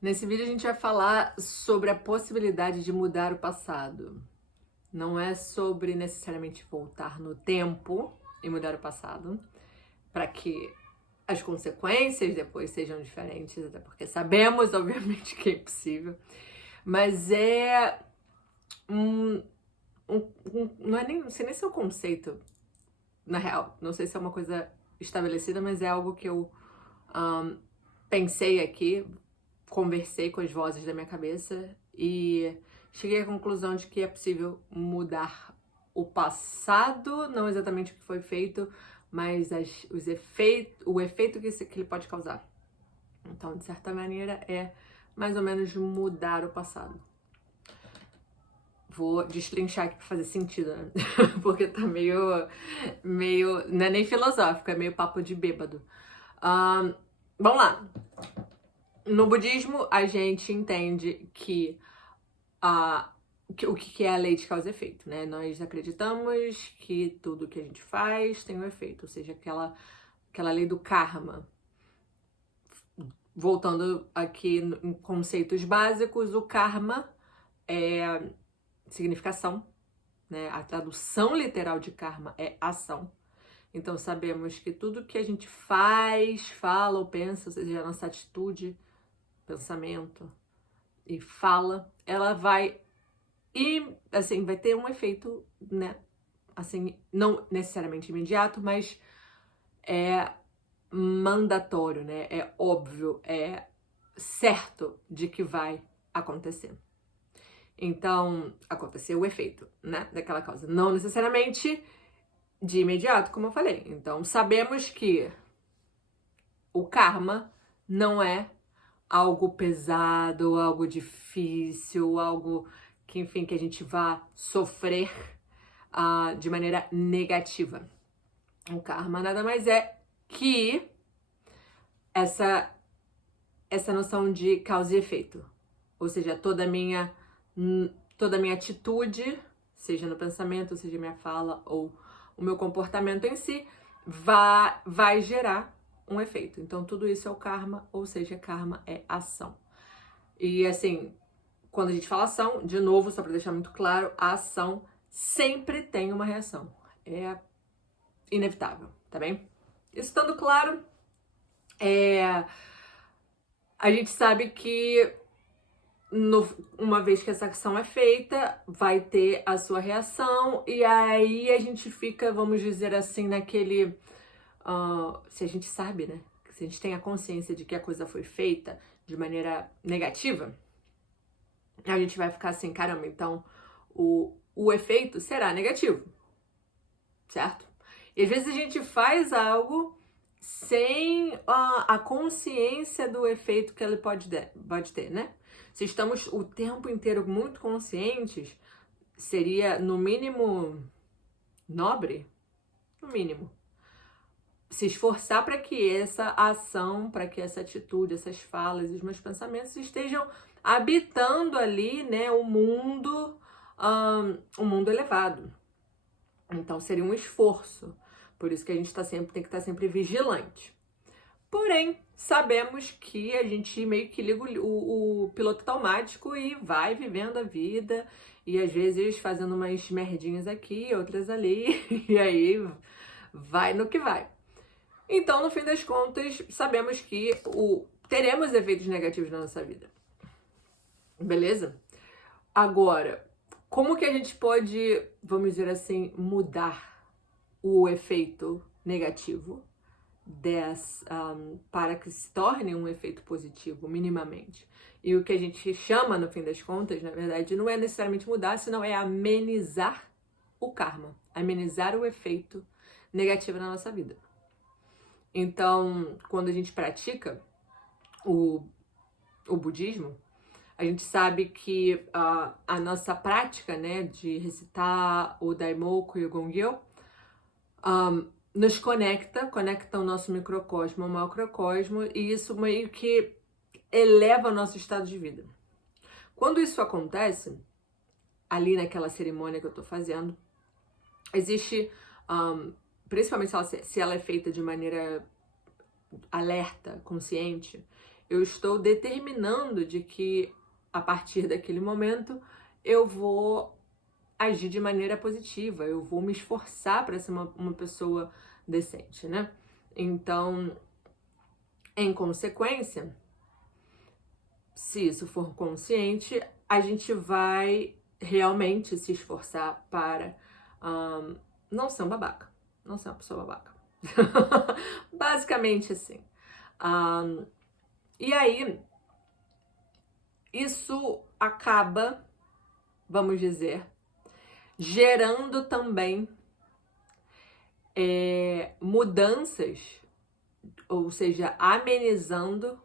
Nesse vídeo a gente vai falar sobre a possibilidade de mudar o passado. Não é sobre necessariamente voltar no tempo e mudar o passado, para que as consequências depois sejam diferentes, até porque sabemos, obviamente, que é impossível. Mas é não é nem, não sei nem se é um conceito, na real. Não sei se é uma coisa estabelecida, mas é algo que eu pensei aqui, conversei com as vozes da minha cabeça e cheguei à conclusão de que é possível mudar o passado, não exatamente o que foi feito, mas o efeito que ele pode causar. Então, de certa maneira, é mais ou menos mudar o passado. Vou destrinchar aqui pra fazer sentido, né? Porque tá meio. Não é nem filosófico, é meio papo de bêbado. Vamos lá. No budismo, a gente entende que o que é a lei de causa e efeito, né? Nós acreditamos que tudo que a gente faz tem um efeito, ou seja, aquela lei do karma. Voltando aqui em conceitos básicos, o karma é significação, né? A tradução literal de karma é ação. Então sabemos que tudo que a gente faz, fala ou pensa, ou seja, a nossa atitude, pensamento e fala, ela vai assim, vai ter um efeito, né? Assim, não necessariamente imediato, mas é mandatório, né? É óbvio, é certo de que vai acontecer. Então, aconteceu o efeito, né? Daquela causa. Não necessariamente de imediato, como eu falei. Então, sabemos que o karma não é algo pesado, algo difícil, algo que, enfim, que a gente vá sofrer de maneira negativa. O karma nada mais é que essa noção de causa e efeito. Ou seja, toda a minha atitude, seja no pensamento, seja minha fala ou o meu comportamento em si, vai gerar um efeito. Então, tudo isso é o karma, ou seja, karma é ação. E assim, quando a gente fala ação, de novo, só para deixar muito claro, a ação sempre tem uma reação. É inevitável, tá bem? Isso estando claro, a gente sabe que uma vez que essa ação é feita, vai ter a sua reação, e aí a gente fica, vamos dizer assim, naquele. Se a gente sabe, né? Se a gente tem a consciência de que a coisa foi feita de maneira negativa, a gente vai ficar assim, caramba, então o efeito será negativo, certo? E às vezes a gente faz algo sem a consciência do efeito que ele pode ter, né? Se estamos o tempo inteiro muito conscientes, seria no mínimo nobre, no mínimo, se esforçar para que essa ação, para que essa atitude, essas falas, os meus pensamentos estejam habitando ali, né, o mundo elevado. Então seria um esforço. Por isso que a gente tem que estar sempre vigilante. Porém, sabemos que a gente meio que liga o piloto automático e vai vivendo a vida, e às vezes fazendo umas merdinhas aqui, outras ali, e aí vai no que vai. Então, no fim das contas, sabemos que teremos efeitos negativos na nossa vida. Beleza? Agora, como que a gente pode, vamos dizer assim, mudar o efeito negativo para que se torne um efeito positivo, minimamente? E o que a gente chama, no fim das contas, na verdade, não é necessariamente mudar, senão é amenizar o karma, amenizar o efeito negativo na nossa vida. Então, quando a gente pratica o budismo, a gente sabe que a nossa prática, né, de recitar o Daimoku e o Gongyo nos conecta o nosso microcosmo ao macrocosmo, e isso meio que eleva o nosso estado de vida. Quando isso acontece, ali naquela cerimônia que eu tô fazendo, existe, principalmente se ela é feita de maneira alerta, consciente, eu estou determinando de que a partir daquele momento eu vou agir de maneira positiva, eu vou me esforçar para ser uma pessoa decente, né? Então, em consequência, se isso for consciente, a gente vai realmente se esforçar para não ser um babaca, não ser uma pessoa babaca. Basicamente assim. E aí, isso acaba, vamos dizer, gerando também mudanças, ou seja, amenizando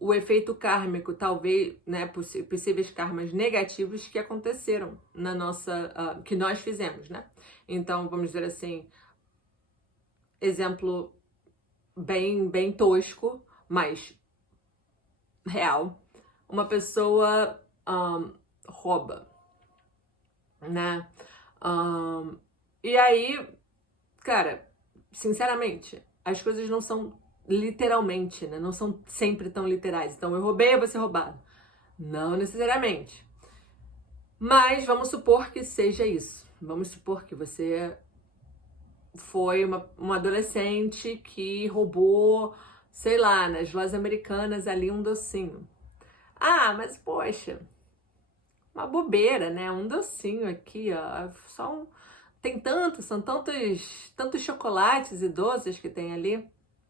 o efeito kármico, talvez, né, possíveis karmas negativos que aconteceram na nossa, que nós fizemos, né? Então, vamos dizer assim, exemplo bem tosco, mas real. Uma pessoa rouba, né? E aí, cara, sinceramente, as coisas não são literalmente, né? Não são sempre tão literais. Então, eu roubei, eu vou ser roubado. Não necessariamente. Mas vamos supor que seja isso. Vamos supor que você foi uma adolescente que roubou, sei lá, nas lojas americanas ali um docinho. Ah, mas poxa, uma bobeira, né? Um docinho aqui, ó. São tantos chocolates e doces que tem ali.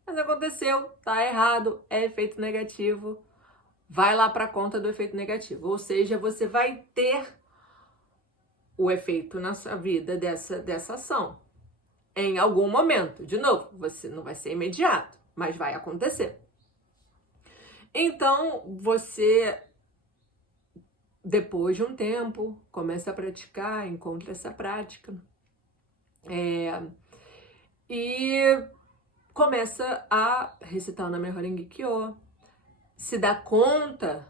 Mas aconteceu, tá errado, é efeito negativo. Vai lá para a conta do efeito negativo. Ou seja, você vai ter o efeito na sua vida dessa ação. Em algum momento. De novo, você não vai ser imediato, mas vai acontecer. Então, você, depois de um tempo, começa a praticar, encontra essa prática. E começa a recitar o Nam-myoho Renge-kyo, se dá conta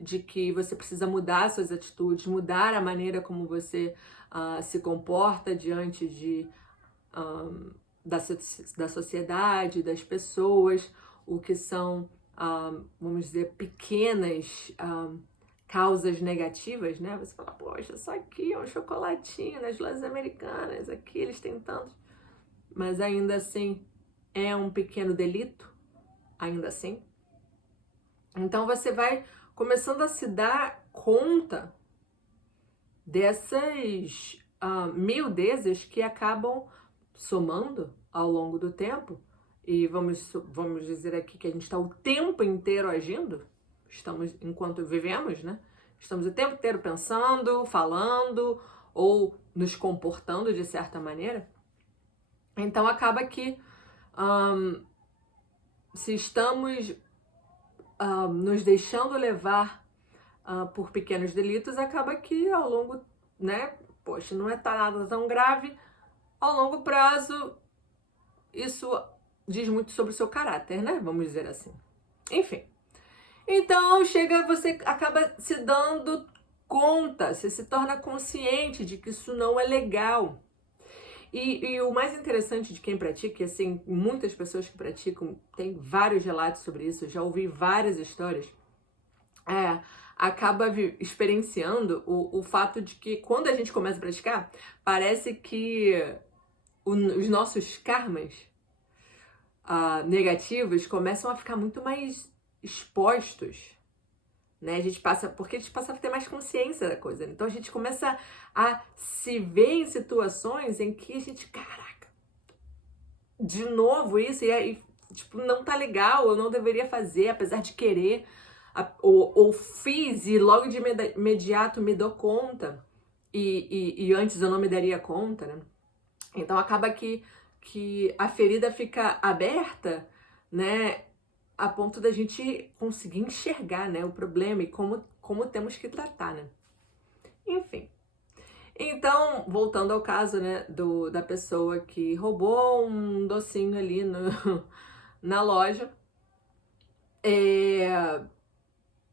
de que você precisa mudar suas atitudes, mudar a maneira como você se comporta diante da sociedade, das pessoas, o que são, vamos dizer, pequenas causas negativas, né? Você fala, poxa, só aqui é um chocolatinho nas lojas americanas, aqui eles têm tantos. Mas ainda assim, é um pequeno delito, ainda assim. Então você vai começando a se dar conta dessas miudezas que acabam somando ao longo do tempo. E vamos dizer aqui que a gente está o tempo inteiro agindo, enquanto vivemos, né? Estamos o tempo inteiro pensando, falando ou nos comportando de certa maneira. Então acaba que se estamos nos deixando levar por pequenos delitos, acaba que ao longo, né? Poxa, não é nada tão grave. Ao longo prazo, isso diz muito sobre o seu caráter, né? Vamos dizer assim. Enfim. Então, você acaba se dando conta, você se torna consciente de que isso não é legal. E o mais interessante de quem pratica, e assim, muitas pessoas que praticam, tem vários relatos sobre isso, já ouvi várias histórias, acaba experienciando o fato de que quando a gente começa a praticar, parece que os nossos karmas negativos começam a ficar muito mais expostos, né? Porque a gente passa a ter mais consciência da coisa. Então a gente começa a se ver em situações em que a gente, caraca, de novo isso, e tipo, não tá legal, eu não deveria fazer, apesar de querer, ou fiz e logo de imediato me dou conta, e antes eu não me daria conta, né? Então acaba que a ferida fica aberta, né? A ponto da gente conseguir enxergar, né, o problema e como temos que tratar, né? Enfim. Então, voltando ao caso, né, da pessoa que roubou um docinho ali na loja,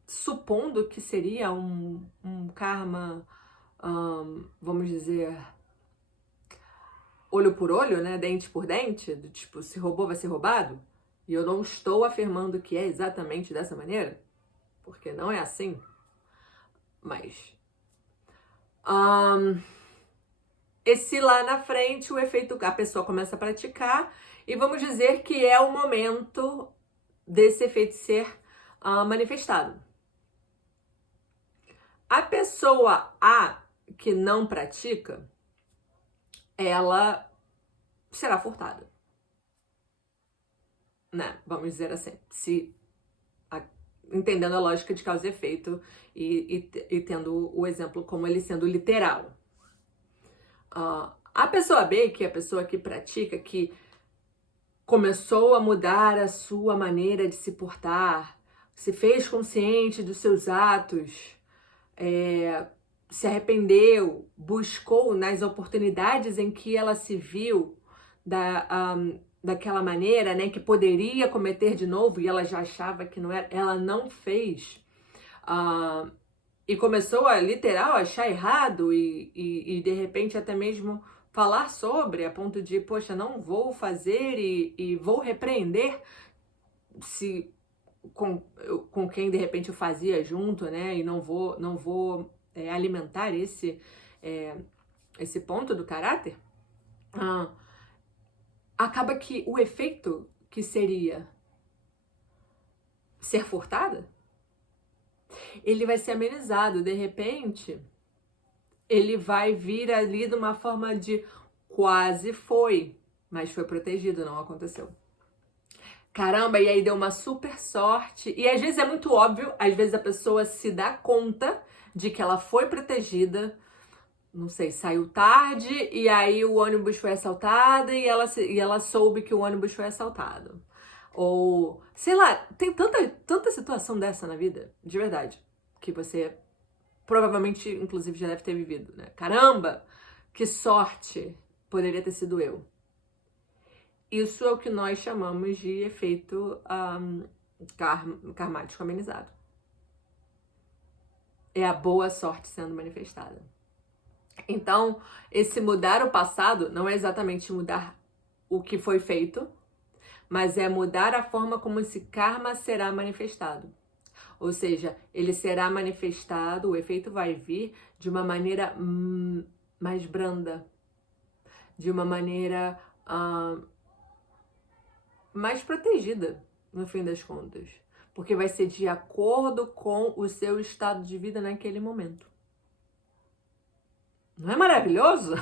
supondo que seria um karma, vamos dizer, olho por olho, né, dente por dente, do tipo, se roubou vai ser roubado, E eu não estou afirmando que é exatamente dessa maneira, porque não é assim. Mas esse lá na frente, o efeito, a pessoa começa a praticar e vamos dizer que é o momento desse efeito ser manifestado. A pessoa A que não pratica, ela será furtada, né? Vamos dizer assim, entendendo a lógica de causa e efeito e tendo o exemplo como ele sendo literal. A pessoa B, que é a pessoa que pratica, que começou a mudar a sua maneira de se portar, se fez consciente dos seus atos, se arrependeu, buscou nas oportunidades em que ela se viu daquela maneira, né, que poderia cometer de novo e ela já achava que não era, ela não fez. E começou a literal achar errado e de repente até mesmo falar sobre, a ponto de, poxa, não vou fazer e vou repreender se com quem de repente eu fazia junto, né? E não vou alimentar esse ponto do caráter. Acaba que o efeito que seria ser furtada, ele vai ser amenizado. De repente, ele vai vir ali de uma forma de quase foi, mas foi protegido, não aconteceu. Caramba, e aí deu uma super sorte. E às vezes é muito óbvio, às vezes a pessoa se dá conta de que ela foi protegida, não sei, saiu tarde e aí o ônibus foi assaltado e ela soube que o ônibus foi assaltado. Ou, sei lá, tem tanta situação dessa na vida, de verdade, que você provavelmente, inclusive, já deve ter vivido, né? Caramba, que sorte poderia ter sido eu. Isso é o que nós chamamos de efeito karmático amenizado. É a boa sorte sendo manifestada. Então, esse mudar o passado não é exatamente mudar o que foi feito, mas é mudar a forma como esse karma será manifestado. Ou seja, ele será manifestado, o efeito vai vir de uma maneira mais branda, de uma maneira mais protegida, no fim das contas. Porque vai ser de acordo com o seu estado de vida naquele momento. Não é maravilhoso?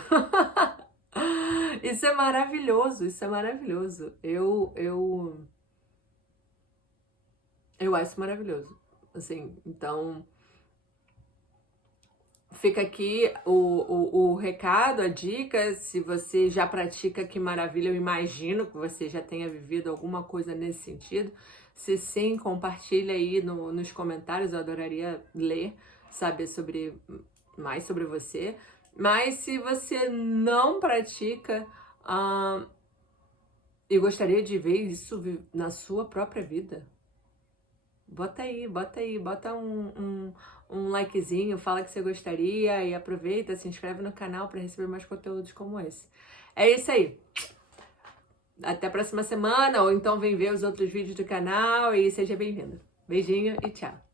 Isso é maravilhoso, isso é maravilhoso. Eu acho maravilhoso. Assim, então fica aqui o recado, a dica. Se você já pratica, que maravilha, eu imagino que você já tenha vivido alguma coisa nesse sentido. Se sim, compartilha aí nos comentários, eu adoraria ler, saber mais sobre você. Mas se você não pratica e gostaria de ver isso na sua própria vida, bota um likezinho, fala que você gostaria e aproveita, se inscreve no canal para receber mais conteúdos como esse. É isso aí. Até a próxima semana, ou então vem ver os outros vídeos do canal e seja bem-vindo. Beijinho e tchau.